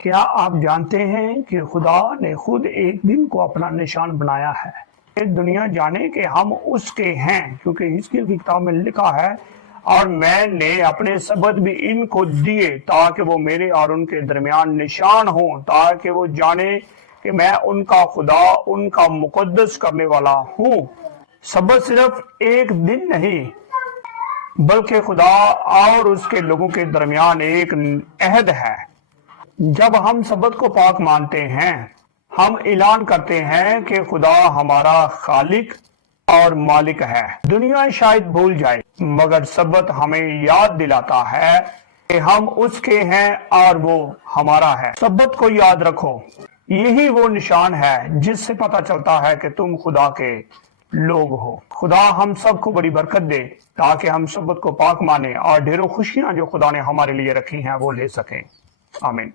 क्या आप जानते हैं कि खुदा ने खुद एक दिन को अपना निशान बनाया है। ये दुनिया जाने कि हम उसके हैं, क्योंकि हिजकिय्याह की किताब में लिखा है, और मैंने अपने सबत भी इनको दिए ताकि वो मेरे और उनके दरमियान निशान हो, ताकि वो जाने कि मैं उनका खुदा, उनका मुकद्दस करने वाला हूँ। सबत सिर्फ एक दिन नहीं, बल्कि खुदा और उसके लोगों के दरमियान एक अहद है। जब हम सबत को पाक मानते हैं, हम ऐलान करते हैं कि खुदा हमारा खालिक और मालिक है। दुनिया शायद भूल जाए, मगर सबत हमें याद दिलाता है कि हम उसके हैं और वो हमारा है। सबत को याद रखो, यही वो निशान है जिससे पता चलता है कि तुम खुदा के लोग हो। खुदा हम सबको बड़ी बरकत दे ताकि हम सबत को पाक माने और ढेरों खुशियां जो खुदा ने हमारे लिए रखी हैं वो ले सकें। आमीन।